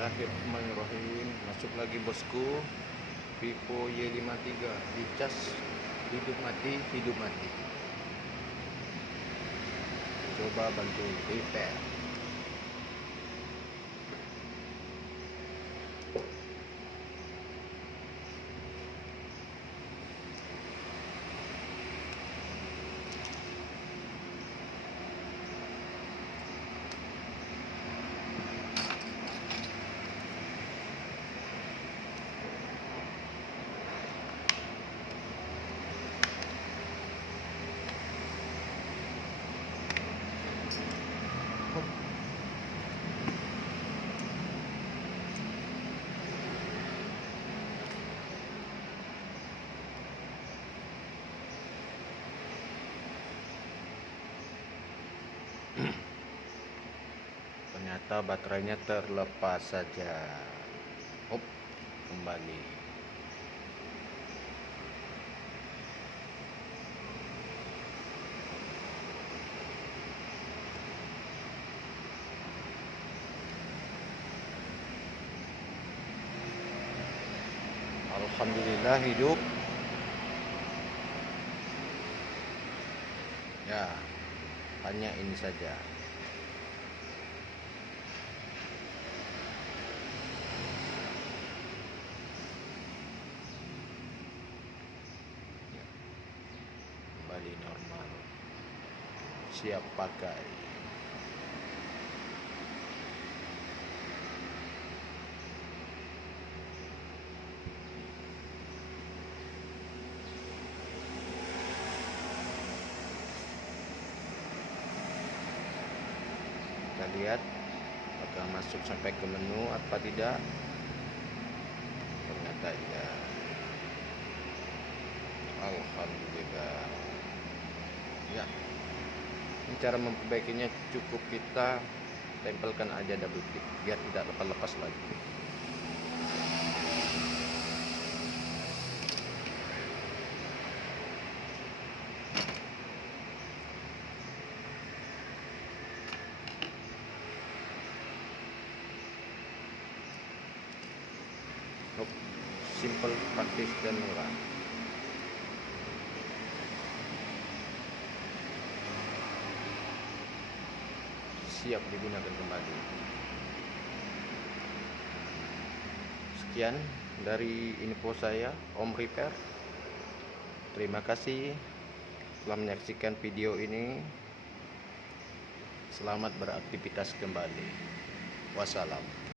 Bismillahirrahmanirrahim. Masuk lagi bosku. Vivo Y53 dicas hidup mati hidup mati. Coba bantu repair. Ternyata baterainya terlepas saja. Hop, kembali. Alhamdulillah hidup. Ya, hanya ini saja. Kembali normal, siap pakai. Kita lihat apakah masuk sampai ke menu apa tidak. Ternyata ya, alhamdulillah. Ya, ini cara memperbaikinya, cukup kita tempelkan aja double click biar tidak lepas-lepas lagi. Simple, praktis, dan murah. Siap digunakan kembali. Sekian dari info saya, Om Repair. Terima kasih telah menyaksikan video ini. Selamat beraktivitas kembali. Wassalam.